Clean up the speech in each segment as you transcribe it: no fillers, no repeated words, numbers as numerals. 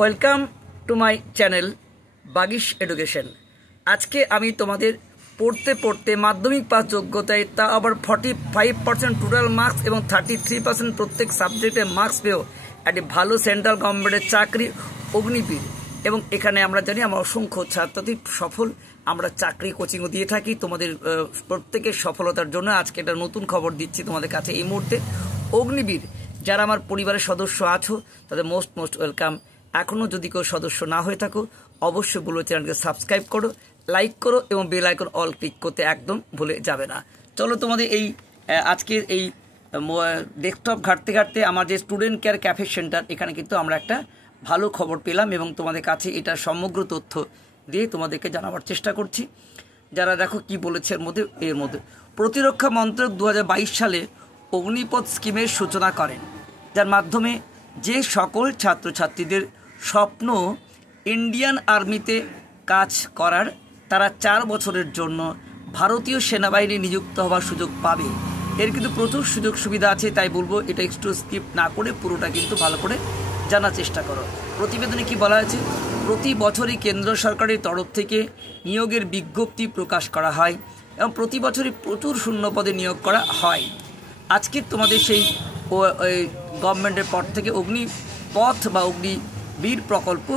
Welcome to my channel Bagish education. আজকে আমি তোমাদের পড়তে পড়তে মাধ্যমিক পাস যোগ্যতায় তা আবার 45% টোটাল মার্কস এবং 33% প্রত্যেক সাবজেক্টের মার্কস পেয়েও একটি ভালো সেন্ট্রাল গভর্নমেন্টের চাকরি অগ্নিবীর, এবং এখানে আমরা জানি আমার অসংখ্য ছাত্রছাত্রী সফল, আমরা চাকরি কোচিংও দিয়ে থাকি তোমাদের প্রত্যেকের সফলতার জন্য। আজকে একটা নতুন খবর দিচ্ছি তোমাদের কাছে এই মুহূর্তে। অগ্নিবীর যারা আমার পরিবারের সদস্য আছো তাদের মোস্ট ওয়েলকাম। এখনও যদি কেউ সদস্য না হয়ে থাকো অবশ্যই বলবো চ্যানেলকে সাবস্ক্রাইব করো, লাইক করো এবং বেল আইকন অল ক্লিক করতে একদম ভুলে যাবে না। চলো তোমাদের এই আজকের এই ডেস্কটপ ঘাটতে ঘাটতে আমার যে স্টুডেন্ট কেয়ার ক্যাফে সেন্টার, এখানে কিন্তু আমরা একটা ভালো খবর পেলাম এবং তোমাদের কাছে এটা সমগ্র তথ্য দিয়ে তোমাদেরকে জানাবার চেষ্টা করছি। যারা দেখো কি বলেছে এর মধ্যে প্রতিরক্ষা মন্ত্রক 2022 সালে অগ্নিপথ স্কিমের সূচনা করেন, যার মাধ্যমে যে সকল ছাত্রছাত্রীদের স্বপ্ন ইন্ডিয়ান আর্মিতে কাজ করার, তারা 4 বছরের জন্য ভারতীয় সেনাবাহিনী নিযুক্ত হওয়ার সুযোগ পাবে। এর কিন্তু প্রচুর সুযোগ সুবিধা আছে, তাই বলবো এটা একটু স্কিপ না করে পুরোটা কিন্তু ভালো করে জানার চেষ্টা করো। প্রতিবেদনে কি বলা হয়েছে, প্রতি বছরই কেন্দ্র সরকারের তরফ থেকে নিয়োগের বিজ্ঞপ্তি প্রকাশ করা হয় এবং প্রতি বছরই প্রচুর শূন্যপদে নিয়োগ করা হয়। আজকে তোমাদের সেই গভর্নমেন্টের পর থেকে অগ্নিপথ বা অগ্নিবীর প্রকল্প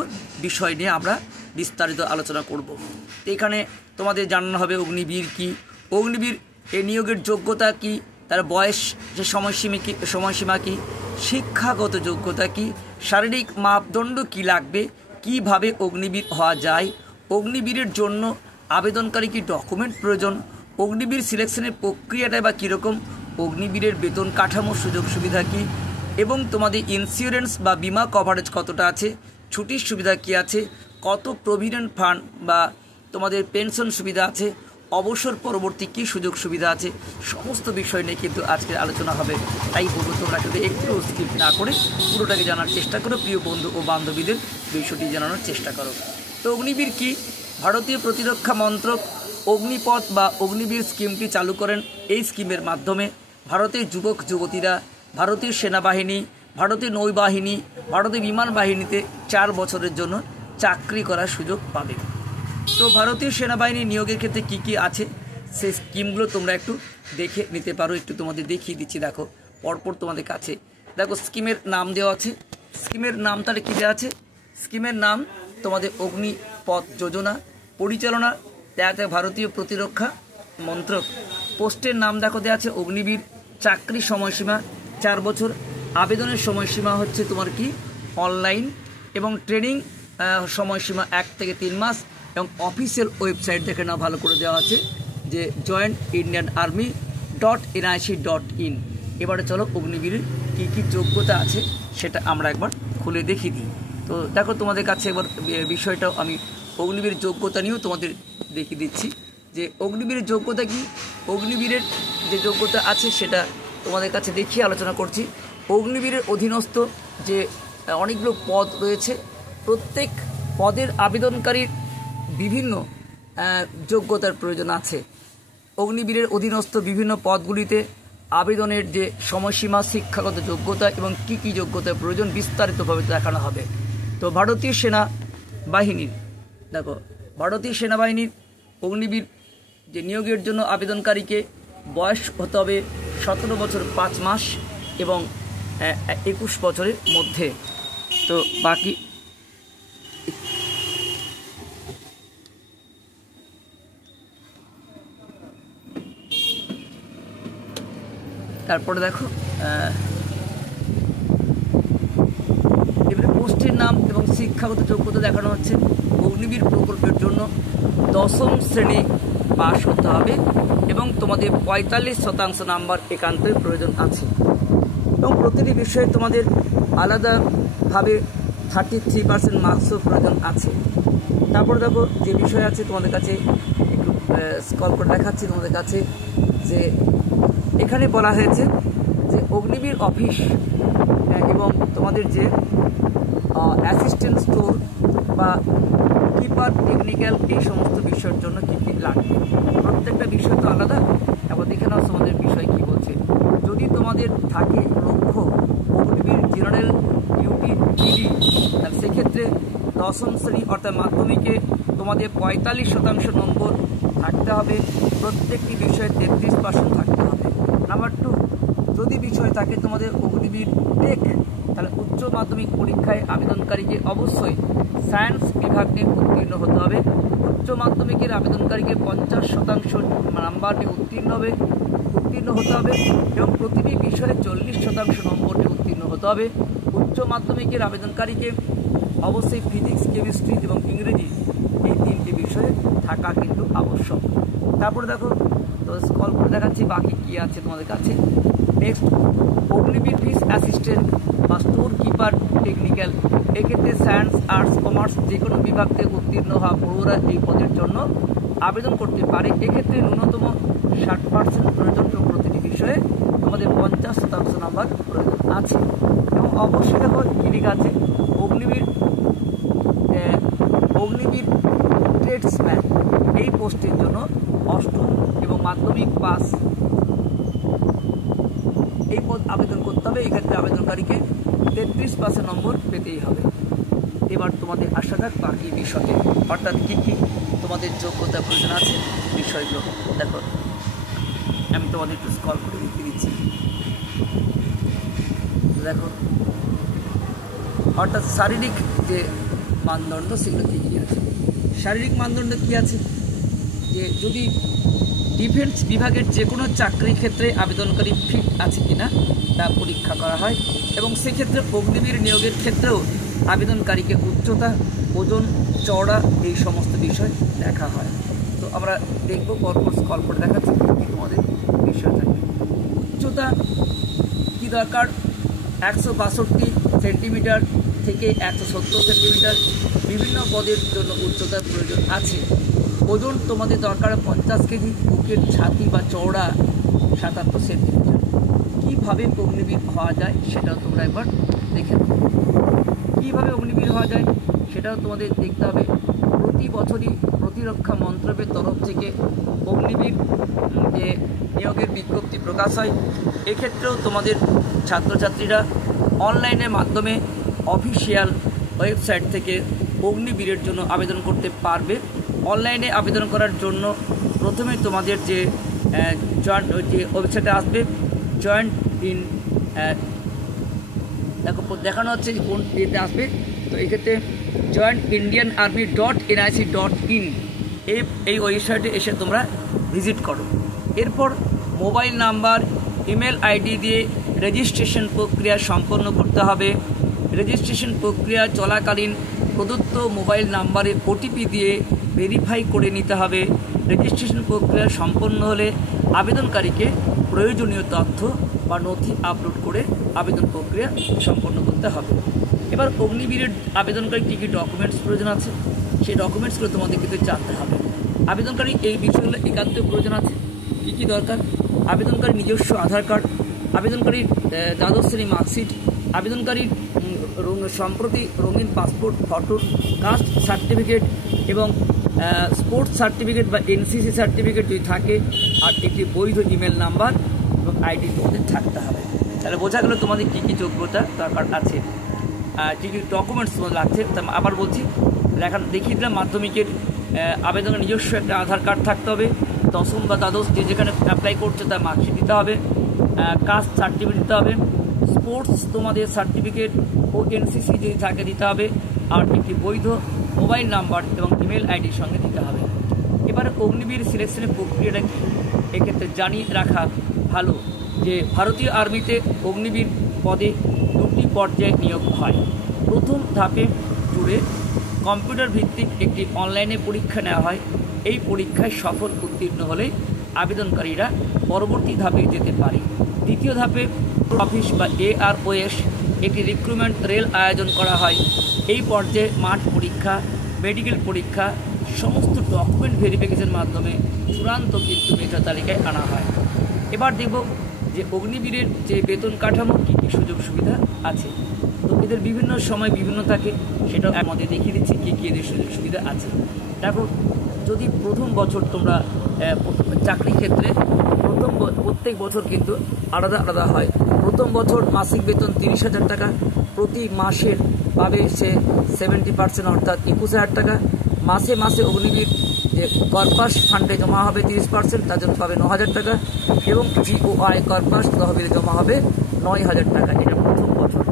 বিষয় নিয়ে আমরা বিস্তারিত আলোচনা করব। এখানে তোমাদের জানানো হবে অগ্নিবীর কি, অগ্নিবীর এই নিয়োগের যোগ্যতা কি, তার বয়স যে সময়সীমা কি, শিক্ষাগত যোগ্যতা কি, শারীরিক মাপদণ্ড কি লাগবে, কিভাবে অগ্নিবীর হওয়া যায়, অগ্নিবীরের জন্য আবেদনকারী কি ডকুমেন্ট প্রয়োজন, অগ্নিবীর সিলেকশনের প্রক্রিয়াটা বা কীরকম, অগ্নিবীরের বেতন কাঠামো সুযোগ সুবিধা কি, এবং তোমাদের ইন্স্যুরেন্স বা বিমা কভারেজ কতটা আছে, ছুটির সুবিধা কি আছে, কত প্রভিডেন্ট ফান্ড বা তোমাদের পেনশন সুবিধা আছে, অবসর পরবর্তী কী সুযোগ সুবিধা আছে, সমস্ত বিষয় নিয়ে কিন্তু আজকের আলোচনা হবে। তাই বলবো তোমরা কিন্তু একটু স্কিপ না করে পুরোটাকে জানার চেষ্টা করো, প্রিয় বন্ধু ও বান্ধবীদের বিষয়টি জানানোর চেষ্টা করো। তো অগ্নিবীর কি, ভারতীয় প্রতিরক্ষা মন্ত্রক অগ্নিপথ বা অগ্নিবীর স্কিমটি চালু করেন। এই স্কিমের মাধ্যমে ভারতের যুবক যুবতীরা ভারতীয় সেনাবাহিনী, ভারতীয় নৌবাহিনী, ভারতীয় বিমান বাহিনীতে 4 বছরের জন্য চাকরি করার সুযোগ পাবে। তো ভারতীয় সেনাবাহিনী নিয়োগের ক্ষেত্রে কি কি আছে সেই স্কিমগুলো তোমরা একটু দেখে নিতে পারো। একটু তোমাদের দেখিয়ে দিচ্ছি, দেখো পরপর তোমাদের কাছে দেখো স্কিমের নাম দেওয়া আছে। স্কিমের নাম তাহলে কী দেওয়া আছে, স্কিমের নাম তোমাদের অগ্নিপথ যোজনা, পরিচালনা দেওয়া আছে ভারতীয় প্রতিরক্ষা মন্ত্রক। পোস্টের নাম দেখো দেওয়া আছে অগ্নিবীর, চাকরি সময়সীমা 4 বছর, আবেদনের সময়সীমা হচ্ছে তোমার কি অনলাইন, এবং ট্রেনিং সময়সীমা 1 থেকে 3 মাস, এবং অফিসিয়াল ওয়েবসাইট দেখে নাও ভালো করে দেওয়া আছে যে jointindianarmy.nic.in। এবারে চলো অগ্নিবীরের কী কী যোগ্যতা আছে সেটা আমরা একবার খুলে দেখিয়ে দিই। তো দেখো তোমাদের কাছে এবার বিষয়টাও আমি অগ্নিবীর যোগ্যতা নিয়েও তোমাদের দেখিয়ে দিচ্ছি যে অগ্নিবীরের যোগ্যতা কি। অগ্নিবীরের যে যোগ্যতা আছে সেটা তোমাদের কাছে দেখিয়ে আলোচনা করছি। অগ্নিবীরের অধীনস্থ যে অনেকগুলো পদ রয়েছে, প্রত্যেক পদের আবেদনকারীর বিভিন্ন যোগ্যতার প্রয়োজন আছে। অগ্নিবীরের অধীনস্থ বিভিন্ন পদগুলিতে আবেদনের যে সময়সীমা, শিক্ষাগত যোগ্যতা এবং কি কি যোগ্যতার প্রয়োজন বিস্তারিতভাবে দেখানো হবে। তো ভারতীয় সেনাবাহিনীর দেখো, ভারতীয় সেনাবাহিনীর অগ্নিবীর যে নিয়োগের জন্য আবেদনকারীকে বয়স হতে হবে 17 বছর 5 মাস এবং 21 বছরের মধ্যে। তো বাকি তারপরে দেখো এবারে পোস্টের নাম এবং শিক্ষাগত যোগ্যতা দেখানো হচ্ছে। অগ্নিবীর প্রকল্পের জন্য 10ম শ্রেণী পাশ হতে হবে এবং তোমাদের 45% নাম্বার একান্তই প্রয়োজন আছে, এবং প্রতিটি বিষয়ে তোমাদের আলাদাভাবে 33% মার্কসও প্রয়োজন আছে। তারপর দেখো যে বিষয় আছে তোমাদের কাছে একটু স্ক্রল করে দেখাচ্ছি তোমাদের কাছে, যে এখানে বলা হয়েছে যে অগ্নিবীর অফিস এবং তোমাদের যে অ্যাসিস্ট্যান্ট স্টোর বা কিপার টেকনিক্যাল, এই সমস্ত বিষয়ের জন্য কী কী লাগবে, প্রত্যেকটা বিষয় তো আলাদা। এবার দেখে নাও তোমাদের বিষয় কী বলছে। যদি তোমাদের থাকে লক্ষ্য অগ্নিবীর জেনারেল ডিউটি ডিডি, তাহলে সেক্ষেত্রে দশম শ্রেণী অর্থাৎ মাধ্যমিকে তোমাদের 45% নম্বর থাকতে হবে, প্রত্যেকটি বিষয়ে 33% থাকতে হবে। নাম্বার 2, যদি বিষয় থাকে তোমাদের অগ্নিবীর টেক, তাহলে উচ্চ মাধ্যমিক পরীক্ষায় আবেদনকারীকে অবশ্যই সায়েন্স বিভাগ নিয়ে উত্তীর্ণ হতে হবে। উচ্চ মাধ্যমিকের আবেদনকারীকে 50% নাম্বার নিয়ে উত্তীর্ণ হতে হবে এবং প্রতিটি বিষয়ে 40% নম্বর নিয়ে উত্তীর্ণ হতে হবে। উচ্চ মাধ্যমিকের আবেদনকারীকে অবশ্যই ফিজিক্স, কেমিস্ট্রি এবং ইংরেজি এই 3টি বিষয়ে থাকা কিন্তু আবশ্যক। তারপরে দেখো, তো স্ক্রল করে দেখাচ্ছি বাকি কি আছে তোমাদের কাছে। নেক্সট, অগ্নিবীর ফিস অ্যাসিস্ট্যান্ট বা স্টোর কিপার টেকনিক্যাল, এক্ষেত্রে সায়েন্স, আর্টস, কমার্স যে কোনো বিভাগ থেকে উত্তীর্ণ হওয়া পড়ুয়ারা এই পদের জন্য আবেদন করতে পারে। এক্ষেত্রে ন্যূনতম 60% প্রয়োজন এবং প্রতিটি বিষয়ে আমাদের 50% নাম্বার প্রয়োজন আছে। এবং অবশ্যই দেখো কি লেখা আছে, অগ্নিবীর ট্রেডসম্যান এই পোস্টের জন্য অষ্টম এবং মাধ্যমিক পাস এই পদ আবেদন করতে হবে। এক্ষেত্রে আবেদনকারীকে 33% নম্বর পেতেই হবে। এবার তোমাদের আসা যাক বাকি বিষয়ে, অর্থাৎ কী কী তোমাদের যোগ্যতা প্রয়োজন আছে বিষয়গুলো দেখো। আমি তোমাদের একটু স্ক্রল করে লিখে দিচ্ছি। দেখো, অর্থাৎ শারীরিক যে মানদণ্ড সেগুলো কী কী আছে। শারীরিক মানদণ্ড কী আছে, যে যদি ডিফেন্স বিভাগের যে কোনো চাকরির ক্ষেত্রে আবেদনকারী ফিট আছে কিনা তা পরীক্ষা করা হয় এবং সেক্ষেত্রে অগ্নিবীর নিয়োগের ক্ষেত্রেও আবেদনকারীকে উচ্চতা, ওজন, চওড়া এই সমস্ত বিষয় দেখা হয়। তো আমরা দেখবো পরপর স্ক্রল করে দেখাচ্ছি কী তোমাদের বিষয় থাকবে। উচ্চতা কী দরকার, 162 সেন্টিমিটার থেকে 170 সেন্টিমিটার বিভিন্ন পদের জন্য উচ্চতার প্রয়োজন আছে। ওজন তোমাদের দরকার 50 কেজি, বুকের ছাতি বা চওড়া 77 সেন্টিমিটার। কীভাবে অগ্নিবীর হওয়া যায় সেটাও তোমরা একবার দেখে নাও। কীভাবে অগ্নিবীর হওয়া যায় সেটাও তোমাদের দেখতে হবে। প্রতি বছরই প্রতিরক্ষা মন্ত্রকের তরফ থেকে অগ্নিবীর যে নিয়োগের বিজ্ঞপ্তি প্রকাশ হয়। এক্ষেত্রেও তোমাদের ছাত্রছাত্রীরা অনলাইনের মাধ্যমে অফিসিয়াল ওয়েবসাইট থেকে অগ্নিবীরের জন্য আবেদন করতে পারবে। অনলাইনে আবেদন করার জন্য প্রথমে তোমাদের যে ওয়েবসাইটে আসবে জয়েন্ট ইন, দেখো দেখানো হচ্ছে কোন ইয়েতে আসবে। তো এক্ষেত্রে jointindianarmy.nic.in এই ওয়েবসাইটে এসে তোমরা ভিজিট করো। এরপর মোবাইল নাম্বার, ইমেল আইডি দিয়ে রেজিস্ট্রেশন প্রক্রিয়া সম্পন্ন করতে হবে। রেজিস্ট্রেশন প্রক্রিয়া চলাকালীন প্রদত্ত মোবাইল নাম্বারে ওটিপি দিয়ে ভেরিফাই করে নিতে হবে। রেজিস্ট্রেশন প্রক্রিয়া সম্পন্ন হলে আবেদনকারীকে প্রয়োজনীয় তথ্য বা নথি আপলোড করে আবেদন প্রক্রিয়া সম্পন্ন করতে হবে। এবার অগ্নিবীরের আবেদনকারী কী কী ডকুমেন্টস প্রয়োজন আছে সেই ডকুমেন্টসগুলো তোমাদের কিন্তু জানতে হবে। আবেদনকারী এই বিষয়গুলো একান্ত প্রয়োজন আছে। কী কী দরকার, আবেদনকারী নিজস্ব আধার কার্ড, আবেদনকারীর দ্বাদশ শ্রেণী মার্কশিট, আবেদনকারীর সম্প্রতি রঙিন পাসপোর্ট ফটো, কাস্ট সার্টিফিকেট এবং স্পোর্টস সার্টিফিকেট বা এনসিসি সার্টিফিকেট যদি থাকে, আর একটি বৈধ ইমেল নাম্বার এবং আইডি তোমাদের থাকতে হবে। তাহলে বোঝা গেল তোমাদের কী কী যোগ্যতা দরকার আছে, কী কী ডকুমেন্টস তোমাদের লাগছে। আবার বলছি, দেখিয়ে দিলাম মাধ্যমিকের আবেদনের নিজস্ব একটা আধার কার্ড থাকতে হবে, দশম বা দ্বাদশ যে যেখানে অ্যাপ্লাই করছে তার মার্কশিট দিতে হবে, কাস্ট সার্টিফিকেট দিতে হবে, স্পোর্টস তোমাদের সার্টিফিকেট ও এনসিসি যদি থাকে দিতে হবে, আর একটি বৈধ মোবাইল নাম্বার এবং ইমেল আইডির সঙ্গে দিতে হবে। এবারে অগ্নিবীর সিলেকশনের প্রক্রিয়াটা কি, এক্ষেত্রে জানিয়ে রাখা ভালো যে ভারতীয় আর্মিতে অগ্নিবীর পদে 2টি পর্যায়ে নিয়োগ হয়। প্রথম ধাপে জুড়ে কম্পিউটার ভিত্তিক একটি অনলাইনে পরীক্ষা নেওয়া হয়। এই পরীক্ষায় সফল উত্তীর্ণ হলে আবেদনকারীরা পরবর্তী ধাপে যেতে পারে। দ্বিতীয় ধাপে অফিস বা AROS একটি রিক্রুটমেন্ট রেল আয়োজন করা হয়। এই পর্যায়ে মাঠ পরীক্ষা, মেডিকেল পরীক্ষা, সমস্ত ডকুমেন্ট ভেরিফিকেশনের মাধ্যমে চূড়ান্ত কিন্তু মেধা তালিকায় আনা হয়। এবার দেখব যে অগ্নিবীরের যে বেতন কাঠামো কী কী সুযোগ সুবিধা আছে। তো এদের বিভিন্ন সময় বিভিন্ন থাকে, সেটাও আমাদের দেখিয়ে দিচ্ছি কী কী এদের সুযোগ সুবিধা আছে। দেখো, যদি প্রথম বছর তোমরা চাকরি ক্ষেত্রে প্রত্যেক বছর কিন্তু আলাদা আলাদা হয়। প্রথম বছর মাসিক বেতন 30,000 টাকা, প্রতি মাসের পাবে সে 70% অর্থাৎ 21,000 টাকা। মাসে মাসে অগ্নিবীর যে কর্পাস ফান্ডে জমা হবে 30%, তার জন্য পাবে 9,000 টাকা। এবং GOI কর্পাস তহবিলে জমা হবে 9,000 টাকা। এটা প্রথম বছর।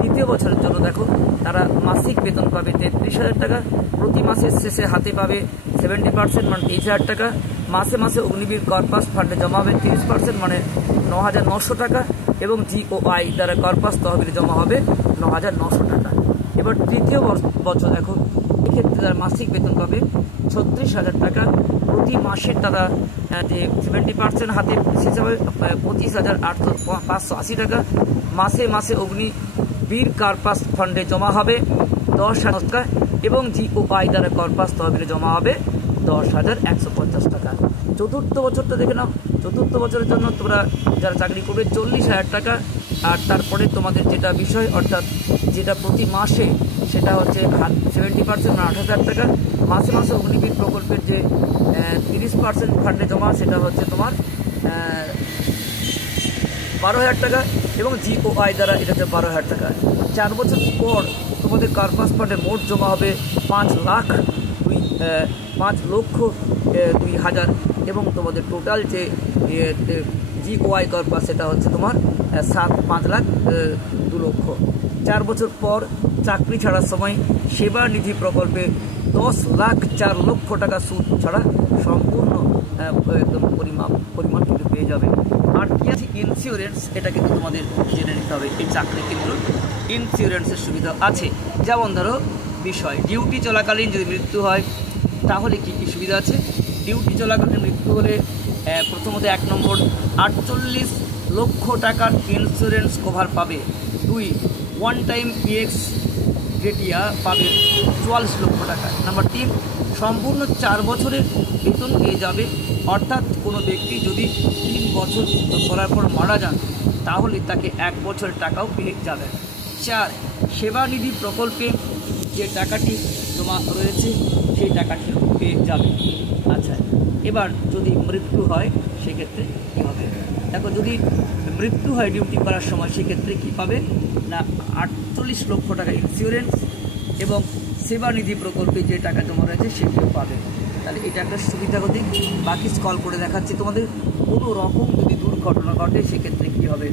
দ্বিতীয় বছরের জন্য দেখো তারা মাসিক বেতন পাবে 33,000 টাকা। প্রতি মাসের শেষে হাতে পাবে 70% মানে 23,000 টাকা। মাসে মাসে অগ্নিবীর কর্পাস ফান্ডে জমা হবে 30% মানে 9,900 টাকা। এবং GOI দ্বারা কর্পাস তহবিলে জমা হবে 9,900 টাকা। এবার তৃতীয় বছর দেখো, এক্ষেত্রে তারা মাসিক বেতন পাবে 36,000 টাকা। প্রতি মাসে তারা যে 70% হাতে হিসাবে 25,580 টাকা। মাসে মাসে অগ্নিবীর কর্পাস ফান্ডে জমা হবে 10,000 টাকা। এবং GOI দ্বারা কর্পাস তহবিলে জমা হবে 10,150 টাকা। চতুর্থ বছরটা দেখে নাও। চতুর্থ বছরের জন্য তোমরা যারা চাকরি করবে 40,000 টাকা। আর তারপরে তোমাদের যেটা বিষয় অর্থাৎ যেটা প্রতি মাসে সেটা হচ্ছে 70% মানে 8,000 টাকা। মাসে মাসে অগ্নিবীর প্রকল্পের যে 30% ফান্ডে জমা সেটা হচ্ছে তোমার 12,000 টাকা। এবং GOI দ্বারা এটা হচ্ছে 12,000 টাকা। 4 বছর পর তোমাদের কর্পাস ফান্ডে মোট জমা হবে 5,02,000 এবং তোমাদের টোটাল যে GOI কর্পাস সেটা হচ্ছে তোমার 5,02,00,000। 4 বছর পর চাকরি ছাড়ার সময় সেবা নিধি প্রকল্পে 10,04,00,000 টাকা সুদ ছাড়া সম্পূর্ণ একদম পরিমাণ কিন্তু পেয়ে যাবে। আর কি আছে ইন্স্যুরেন্স, এটা কিন্তু তোমাদের জেনে নিতে হবে। এই চাকরি কিন্তু ইন্স্যুরেন্সের সুবিধা আছে। যেমন ধরো বিষয় ডিউটি চলাকালীন যদি মৃত্যু হয় তাহলে কি কি সুবিধা আছে। ডিউটি চলাকালীন মৃত্যু হলে প্রথমত 1 নম্বর 48 লক্ষ টাকার ইন্স্যুরেন্স কভার পাবে। 2 ওয়ান টাইম EX গ্রেটিয়া পাবে 44 লক্ষ টাকা। নাম্বার 3 সম্পূর্ণ 4 বছরের বেতন পেয়ে যাবে। অর্থাৎ কোনো ব্যক্তি যদি 3 বছর করার পর মারা যান তাহলে তাকে 1 বছরের টাকাও পেয়ে যাবে। 4 সেবা নিধি প্রকল্পে যে টাকাটি জমা রয়েছে সেই টাকাটি পেয়ে যাবে। আচ্ছা, এবার যদি মৃত্যু হয় সেক্ষেত্রে কী হবে দেখো। যদি মৃত্যু হয় ডিউটি করার সময় সেক্ষেত্রে কী পাবে না 48 লক্ষ টাকা ইন্স্যুরেন্স এবং সেবা নিধি প্রকল্পে যে টাকা জমা রয়েছে সেটিও পাবে। তাহলে এটা একটা সুবিধার দিক। বাকি স্কল করে দেখাচ্ছি তোমাদের। কোনো রকম যদি দুর্ঘটনা ঘটে সেক্ষেত্রে কী হবে।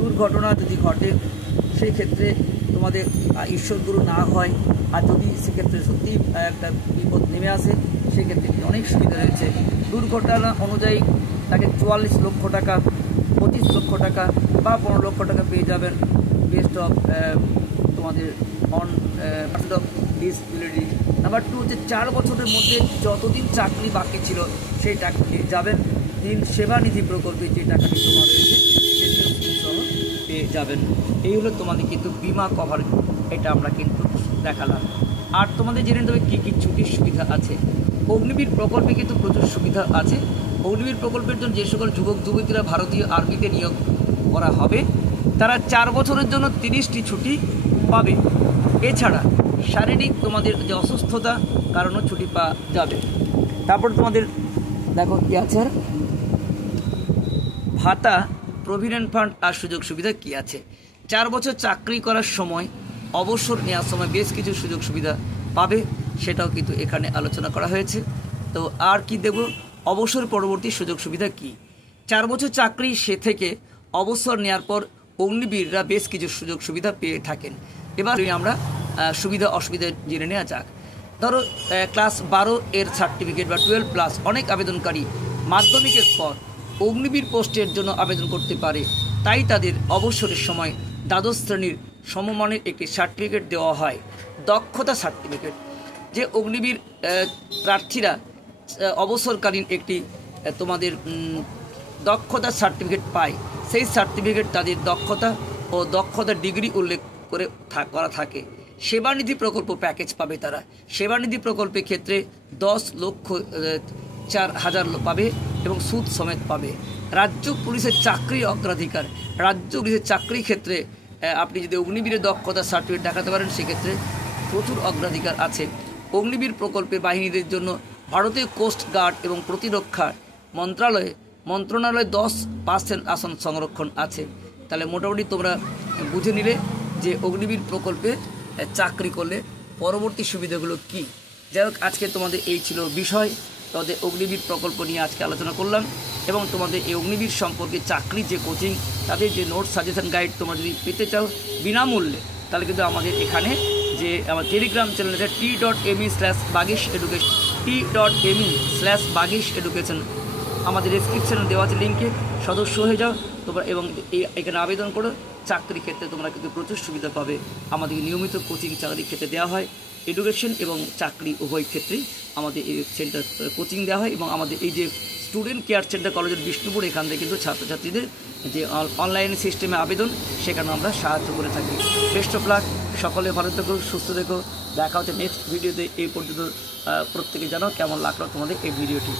দুর্ঘটনা যদি ঘটে সেই ক্ষেত্রে তোমাদের ঈশ্বরগুরু না হয় আর যদি সেক্ষেত্রে সত্যি একটা বিপদ নেমে আসে সেক্ষেত্রে অনেক সুবিধা রয়েছে। দুর্ঘটনা অনুযায়ী তাকে 44 লক্ষ টাকা, 25 লক্ষ টাকা বা 15 লক্ষ টাকা পেয়ে যাবেন বেস্ট অফ তোমাদের on percent of disability. Number 2 হচ্ছে 4 বছরের মধ্যে যতদিন চাকরি বাকি ছিল সেই টাকা পেয়ে যাবেন। 3 সেবা নিধি প্রকল্পে যে টাকাটি জমা রয়েছে সেটিও সহ পেয়ে যাবেন। এই হলো তোমাদের কিন্তু বিমা কভার, এটা আমরা কিন্তু দেখালাম। আর তোমাদের জেনে নিতে হবে কী কী ছুটির সুবিধা আছে। অগ্নিবীর প্রকল্পে কিন্তু প্রচুর সুবিধা আছে। অগ্নিবীর প্রকল্পের জন্য যে সকল যুবক যুবতীরা ভারতীয় আর্মিতে নিয়োগ করা হবে তারা 4 বছরের জন্য 30টি ছুটি পাবে। এছাড়া শারীরিক তোমাদের যে অসুস্থতা কারণও ছুটি পাওয়া যাবে। তারপর তোমাদের দেখো কী আছে আর ভাতা, প্রভিডেন্ট ফান্ড আর সুযোগ সুবিধা কী আছে। 4 বছর চাকরি করার সময় অবসর নেওয়ার সময় বেশ কিছু সুযোগ সুবিধা পাবে, সেটাও কিন্তু এখানে আলোচনা করা হয়েছে। তো আর কি দেব, অবসর পরবর্তী সুযোগ সুবিধা কি। 4 বছর চাকরি সে থেকে অবসর নেওয়ার পর অগ্নিবীররা বেশ কিছু সুযোগ সুবিধা পেয়ে থাকেন। এবার আমরা সুবিধা অসুবিধা জেনে নেওয়া যাক। ধরো ক্লাস 12 এর সার্টিফিকেট বা 12+ অনেক আবেদনকারী মাধ্যমিকের পর অগ্নিবীর পোস্টের জন্য আবেদন করতে পারে। তাই তাদের অবসরের সময় দ্বাদশ শ্রেণীর সমমানের একটি সার্টিফিকেট দেওয়া হয়, দক্ষতা সার্টিফিকেট। যে অগ্নিবীর প্রার্থীরা অবসরকালীন একটি তোমাদের দক্ষতা সার্টিফিকেট পায়, সেই সার্টিফিকেট তাদের দক্ষতা ও দক্ষতা ডিগ্রি উল্লেখ করে করা থাকে। সেবানিধি প্রকল্প প্যাকেজ পাবে তারা। সেবানিধি প্রকল্পের ক্ষেত্রে 10,04,000 পাবে এবং সুদ সমেত পাবে। রাজ্য পুলিশের চাকরি অগ্রাধিকার, রাজ্য পুলিশের চাকরির ক্ষেত্রে আপনি যদি অগ্নিবীরের দক্ষতা সার্টিফিকেট দেখাতে পারেন সেক্ষেত্রে প্রচুর অগ্রাধিকার আছে। অগ্নিবীর প্রকল্পে বাহিনীদের জন্য ভারতীয় কোস্ট গার্ড এবং প্রতিরক্ষা মন্ত্রণালয়ে 10% আসন সংরক্ষণ আছে। তাহলে মোটামুটি তোমরা বুঝে নিলে যে অগ্নিবীর প্রকল্পে চাকরি করলে পরবর্তী সুবিধাগুলো কি। যাই হোক, আজকে তোমাদের এই ছিল বিষয়। তোমাদের অগ্নিবীর প্রকল্প নিয়ে আজকে আলোচনা করলাম এবং তোমাদের এই অগ্নিবীর সম্পর্কে চাকরির যে কোচিং, তাদের যে নোট সাজেশন গাইড তোমরা যদি পেতে চাও বিনামূল্যে, তাহলে কিন্তু আমাদের এখানে যে আমার টেলিগ্রাম চ্যানেল আছে t.me/bagishEducation t.me/bagishEducation আমাদের ডেসক্রিপশনে দেওয়া আছে, লিঙ্কে সদস্য হয়ে যাও তোমরা এবং এখানে আবেদন করো। চাকরি ক্ষেত্রে তোমরা কিন্তু প্রচুর সুবিধা পাবে। আমাদের নিয়মিত কোচিং চাকরির ক্ষেত্রে দেওয়া হয়, এডুকেশন এবং চাকরি উভয় ক্ষেত্রেই আমাদের এই সেন্টার কোচিং দেওয়া হয়। এবং আমাদের এই যে স্টুডেন্ট কেয়ার সেন্টার কলেজের বিষ্ণুপুর, এখান থেকে কিন্তু ছাত্রছাত্রীদের যে অনলাইন সিস্টেমে আবেদন, সেখানে আমরা সাহায্য করে থাকি। বেস্ট অফ লাক, সকলে ভালো থেকো, সুস্থ থেকো। দেখা হচ্ছে নেক্সট ভিডিওতে। এই পর্যন্ত প্রত্যেকে জানাও কেমন লাগলো তোমাদের এই ভিডিওটি।